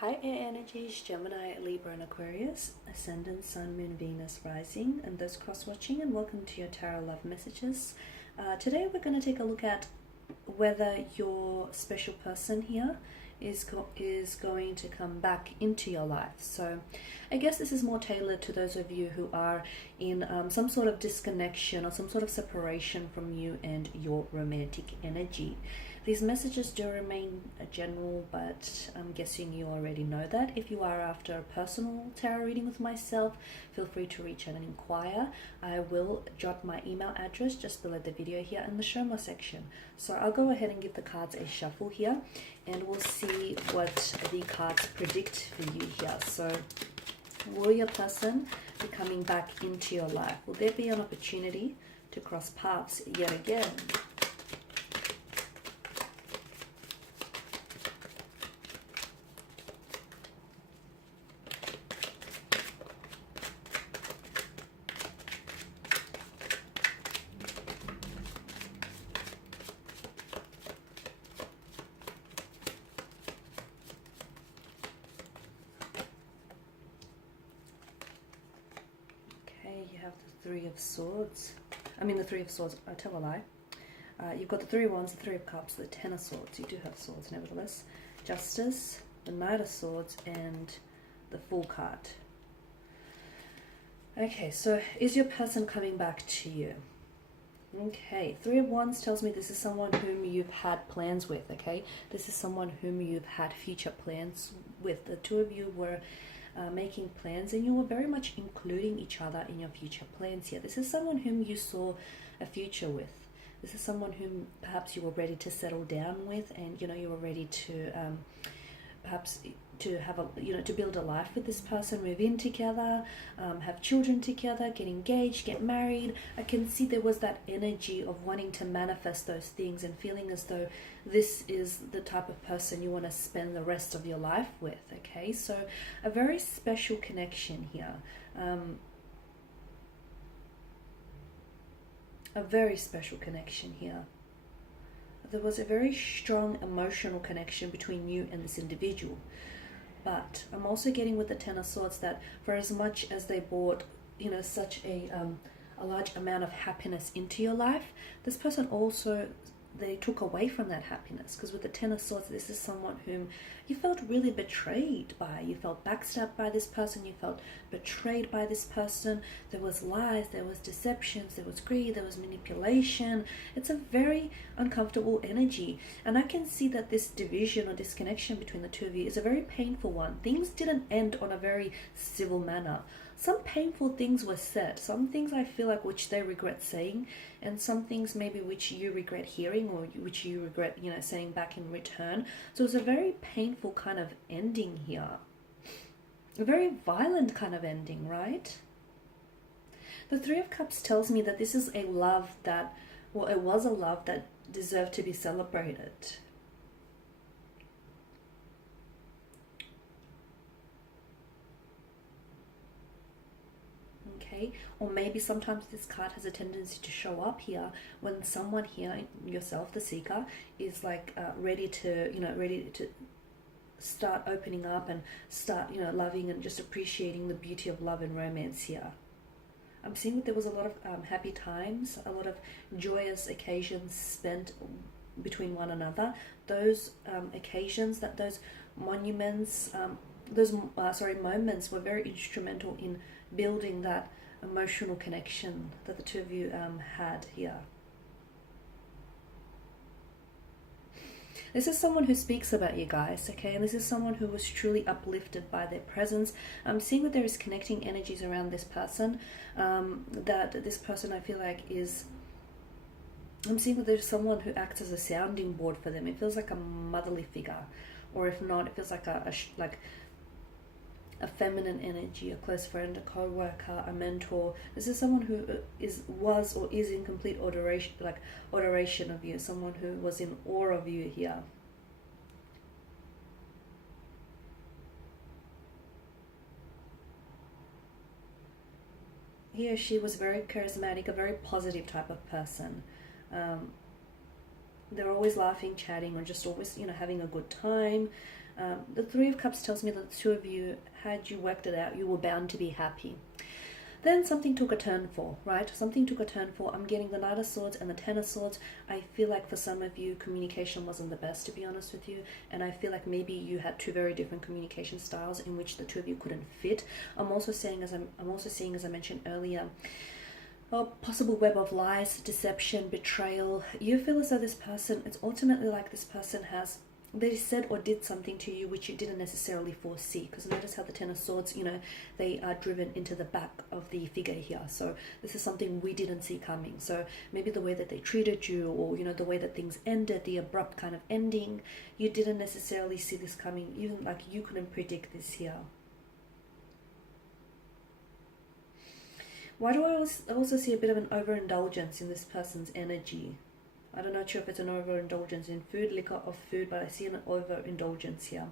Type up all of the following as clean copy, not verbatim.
Hi air energies, Gemini, Libra and Aquarius, Ascendant, Sun, Moon, Venus, Rising, and those cross-watching, and welcome to your Tarot Love Messages. Today we're going to take a look at whether your special person here is going to come back into your life. So I guess this is more tailored to those of you who are in some sort of disconnection or some sort of separation from you and your romantic energy. These messages do remain general, but I'm guessing you already know that. If you are after a personal tarot reading with myself, feel free to reach out and inquire. I will jot my email address just below the video here in the show more section. So I'll go ahead and give the cards a shuffle here, and we'll see what the cards predict for you here. So will your person be coming back into your life? Will there be an opportunity to cross paths yet again? You have the Three of Swords. The Three of Swords, I tell a lie. You've got the Three of Wands, the Three of Cups, the Ten of Swords. You do have swords nevertheless. Justice, the Knight of Swords, and the Fool card. Okay, so is your person coming back to you? Okay, Three of Wands tells me this is someone whom you've had plans with, okay? This is someone whom you've had future plans with. The two of you were making plans, and you were very much including each other in your future plans here. This is someone whom you saw a future with. This is someone whom perhaps you were ready to settle down with, and you were ready to perhaps to have to build a life with this person, move in together, have children together, get engaged, get married. I can see there was that energy of wanting to manifest those things and feeling as though this is the type of person you want to spend the rest of your life with. Okay, so a very special connection here. A very special connection here. There was a very strong emotional connection between you and this individual. But I'm also getting with the Ten of Swords that for as much as they brought, such a large amount of happiness into your life, this person also, they took away from that happiness. Because with the Ten of Swords, this is someone whom you felt really betrayed by. You felt backstabbed by this person. You felt betrayed by this person. There was lies, there was deceptions, there was greed, there was manipulation. It's a very uncomfortable energy. And I can see that this division or disconnection between the two of you is a very painful one. Things didn't end on a very civil manner. Some painful things were said. Some things I feel like which they regret saying, and some things maybe which you regret hearing, or which you regret, saying back in return. So it's a very painful kind of ending here. A very violent kind of ending, right? The Three of Cups tells me that this is a love that, well, it was a love that deserved to be celebrated. Okay, or maybe sometimes this card has a tendency to show up here when someone here, yourself, the seeker, is like ready to start opening up and start, loving and just appreciating the beauty of love and romance here. I'm seeing that there was a lot of happy times, a lot of joyous occasions spent between one another. Those occasions, those moments were very instrumental in building that emotional connection that the two of you had here. This is someone who speaks about you guys, okay? And this is someone who was truly uplifted by their presence. I'm seeing that there is connecting energies around this person, that this person I feel like is... I'm seeing that there's someone who acts as a sounding board for them. It feels like a motherly figure. Or if not, it feels like a feminine energy, a close friend, a co-worker, a mentor. This is someone who was or is in complete adoration of you, someone who was in awe of you here. He or she was very charismatic, a very positive type of person. They're always laughing, chatting, or just always, having a good time. The Three of Cups tells me that the two of you, had you worked it out, you were bound to be happy. Then something took a turn for, right? Something took a turn for. I'm getting the Knight of Swords and the Ten of Swords. I feel like for some of you, communication wasn't the best, to be honest with you. And I feel like maybe you had two very different communication styles in which the two of you couldn't fit. I'm also seeing, as I mentioned earlier, a possible web of lies, deception, betrayal. You feel as though this person, it's ultimately like this person they said or did something to you which you didn't necessarily foresee. Because notice how the Ten of Swords, they are driven into the back of the figure here. So this is something we didn't see coming. So maybe the way that they treated you, or the way that things ended, the abrupt kind of ending, you didn't necessarily see this coming. Even like you couldn't predict this here. Why do I also see a bit of an overindulgence in this person's energy? I don't know if it's an overindulgence in food, liquor, or food, but I see an overindulgence here.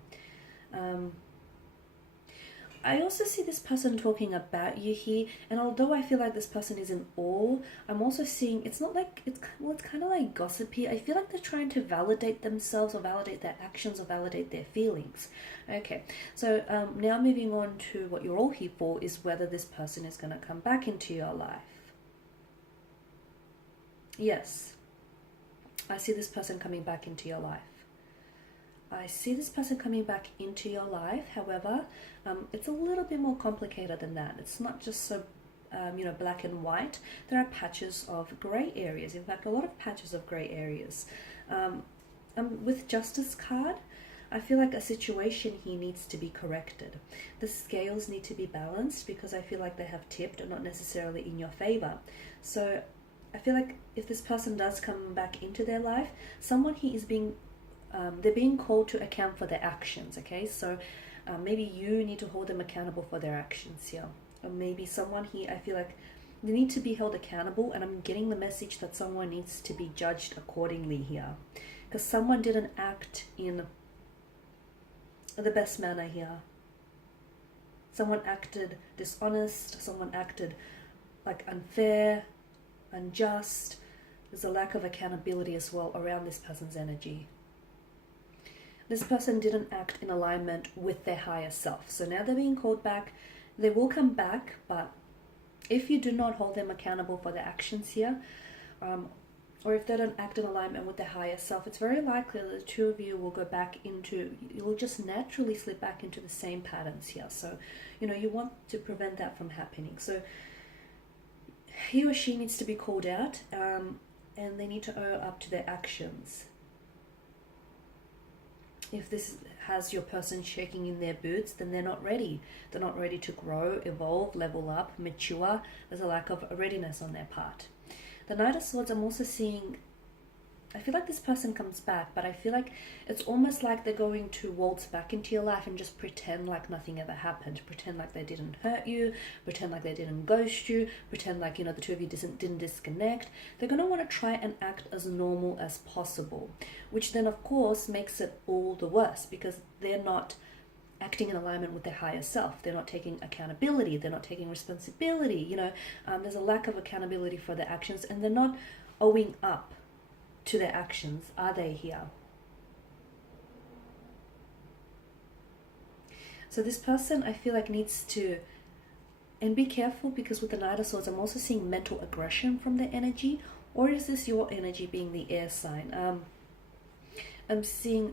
I also see this person talking about you here, and although I feel like this person is in awe, I'm also seeing it's not like it's kind of like gossipy. I feel like they're trying to validate themselves, or validate their actions, or validate their feelings. Okay, so now moving on to what you're all here for is whether this person is going to come back into your life. Yes, I see this person coming back into your life. I see this person coming back into your life. However, it's a little bit more complicated than that. It's not just so, black and white. There are patches of grey areas. In fact, a lot of patches of grey areas. With Justice card, I feel like a situation here needs to be corrected. The scales need to be balanced because I feel like they have tipped and not necessarily in your favor. So I feel like if this person does come back into their life, someone here is they're being called to account for their actions, okay? So maybe you need to hold them accountable for their actions here. Or maybe someone here, I feel like they need to be held accountable, and I'm getting the message that someone needs to be judged accordingly here. Because someone didn't act in the best manner here. Someone acted dishonest, someone acted like unfair, unjust. There's a lack of accountability as well around this person's energy. This person didn't act in alignment with their higher self. So now they're being called back. They will come back, but if you do not hold them accountable for their actions here, or if they don't act in alignment with their higher self, it's very likely that the two of you will go back you'll just naturally slip back into the same patterns here. So, you want to prevent that from happening. So he or she needs to be called out, and they need to owe up to their actions. If this has your person shaking in their boots, then they're not ready. They're not ready to grow, evolve, level up, mature. There's a lack of readiness on their part. The Knight of Swords, I'm also seeing, I feel like this person comes back, but I feel like it's almost like they're going to waltz back into your life and just pretend like nothing ever happened. Pretend like they didn't hurt you, pretend like they didn't ghost you, pretend like, the two of you didn't disconnect. They're going to want to try and act as normal as possible, which then of course makes it all the worse because they're not acting in alignment with their higher self. They're not taking accountability. They're not taking responsibility. There's a lack of accountability for their actions, and they're not owing up to their actions, are they here? So this person, I feel like, needs to, and be careful, because with the Knight of Swords, I'm also seeing mental aggression from their energy. Or is this your energy being the air sign? I'm seeing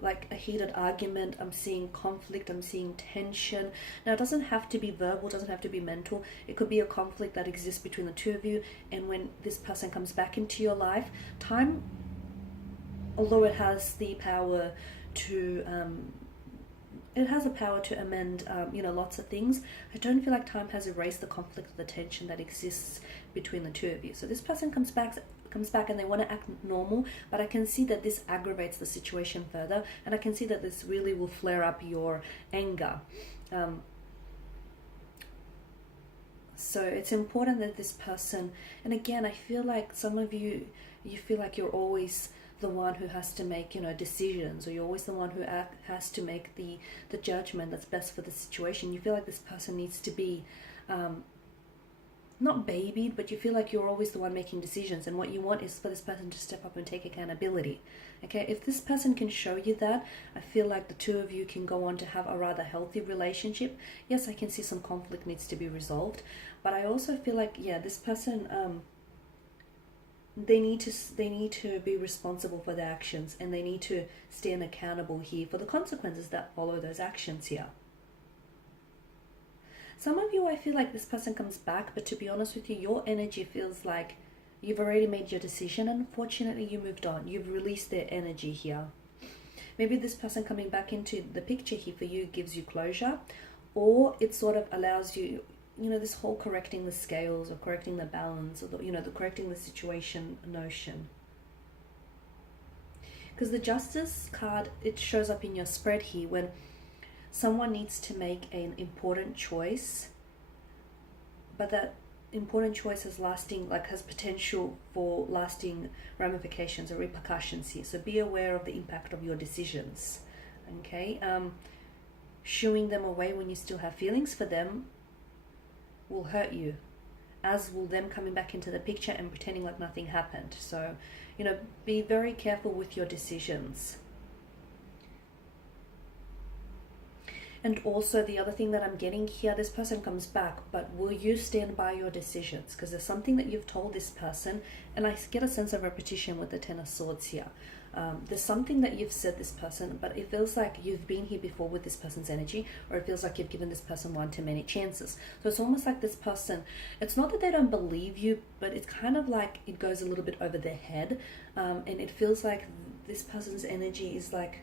like a heated argument. I'm seeing conflict. I'm seeing tension. Now, it doesn't have to be verbal. It doesn't have to be mental. It could be a conflict that exists between the two of you. And when this person comes back into your life, time, although it has the power to amend, lots of things, I don't feel like time has erased the conflict or the tension that exists between the two of you. So this person comes back and they want to act normal, but I can see that this aggravates the situation further, and I can see that this really will flare up your anger. So it's important that this person, and again, I feel like some of you feel like you're always the one who has to make, decisions, or you're always the one who has to make the judgment that's best for the situation. You feel like this person needs to be not babied, but you feel like you're always the one making decisions, and what you want is for this person to step up and take accountability. Okay, if this person can show you that, I feel like the two of you can go on to have a rather healthy relationship. Yes, I can see some conflict needs to be resolved, but I also feel like, yeah, this person, they need to be responsible for their actions, and they need to stand accountable here for the consequences that follow those actions here. Some of you, I feel like this person comes back, but to be honest with you, your energy feels like you've already made your decision, and unfortunately you moved on. You've released their energy here. Maybe this person coming back into the picture here for you gives you closure, or it sort of allows you, you know, this whole correcting the scales or correcting the balance, or the, you know, the correcting the situation notion. Because the Justice card, it shows up in your spread here when someone needs to make an important choice, but that important choice has has potential for lasting ramifications or repercussions here. So be aware of the impact of your decisions. Okay, shooing them away when you still have feelings for them will hurt you, as will them coming back into the picture and pretending like nothing happened. So, you know, be very careful with your decisions. And also the other thing that I'm getting here, this person comes back, but will you stand by your decisions? Because there's something that you've told this person, and I get a sense of repetition with the Ten of Swords here. There's something that you've said this person, but it feels like you've been here before with this person's energy, or it feels like you've given this person one too many chances. So it's almost like this person, it's not that they don't believe you, but it's kind of like it goes a little bit over their head, and it feels like this person's energy is like,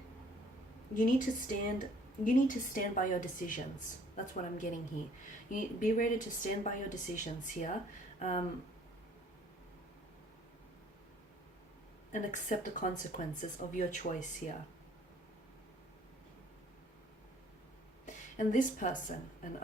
you need to stand by your decisions. That's what I'm getting here. You need to be ready to stand by your decisions here, and accept the consequences of your choice here. And this person, and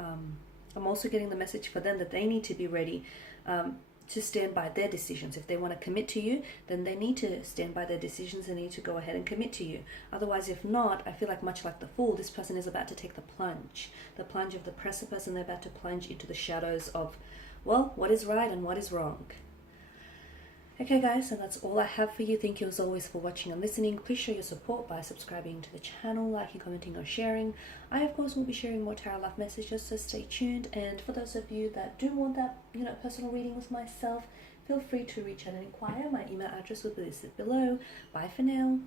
I'm also getting the message for them that they need to be ready to stand by their decisions. If they want to commit to you, then they need to stand by their decisions and need to go ahead and commit to you. Otherwise, if not, I feel like much like the Fool, this person is about to take the plunge of the precipice, and they're about to plunge into the shadows of, well, what is right and what is wrong. Okay guys, and that's all I have for you. Thank you as always for watching and listening. Please show your support by subscribing to the channel, liking, commenting, or sharing. I of course will be sharing more tarot love messages, so stay tuned. And for those of you that do want that, you know, personal reading with myself, feel free to reach out and inquire. My email address will be listed below. Bye for now.